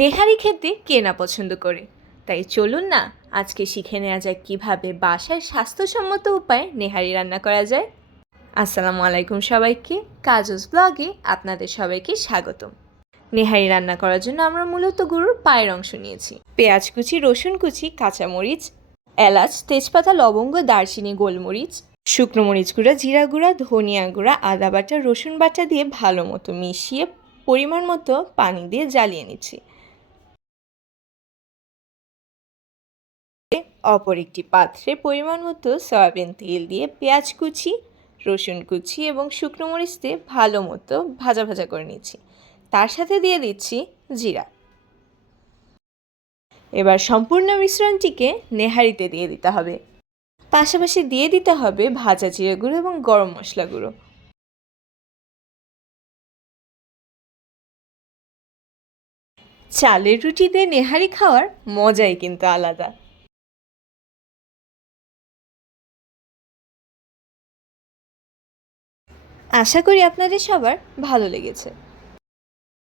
নেহারি খেতে কে না পছন্দ করে, তাই চলুন না আজকে শিখে নেওয়া যায় কীভাবে বাসায় স্বাস্থ্যসম্মত উপায়ে নেহারি রান্না করা যায়। আসসালামু আলাইকুম সবাইকে, কাজস ব্লগে আপনাদের সবাইকে স্বাগতম। নেহারি রান্না করার জন্য আমরা মূলত গরুর পায়ের অংশ নিয়েছি। পেঁয়াজ কুচি, রসুন কুচি, কাঁচামরিচ, এলাচ, তেজপাতা, লবঙ্গ, দারচিনি, গোলমরিচ, শুকনো মরিচ গুঁড়া, জিরা গুঁড়া, ধনিয়া গুঁড়া, আদা বাটা, রসুন বাটা দিয়ে ভালো মতো মিশিয়ে পরিমাণ মতো পানি দিয়ে জ্বালিয়ে নিচ্ছি। অপর একটি পাত্রে পরিমাণ মতো সয়াবিন তেল দিয়ে পেঁয়াজ কুচি, রসুন কুচি এবং শুকনো মরিচ দিয়ে ভালো মতো ভাজা ভাজা করে নিচ্ছি। তার সাথে দিয়ে দিচ্ছি জিরা। এবার সম্পূর্ণ মিশ্রণটিকে নেহারিতে দিয়ে দিতে হবে। পাশাপাশি দিয়ে দিতে হবে ভাজা জিরে গুঁড়ো এবং গরম মশলা গুঁড়ো। চালের রুটি দিয়ে নেহারি খাওয়ার মজাই কিন্তু আলাদা। আশা করি আপনাদের সবার ভালো লেগেছে।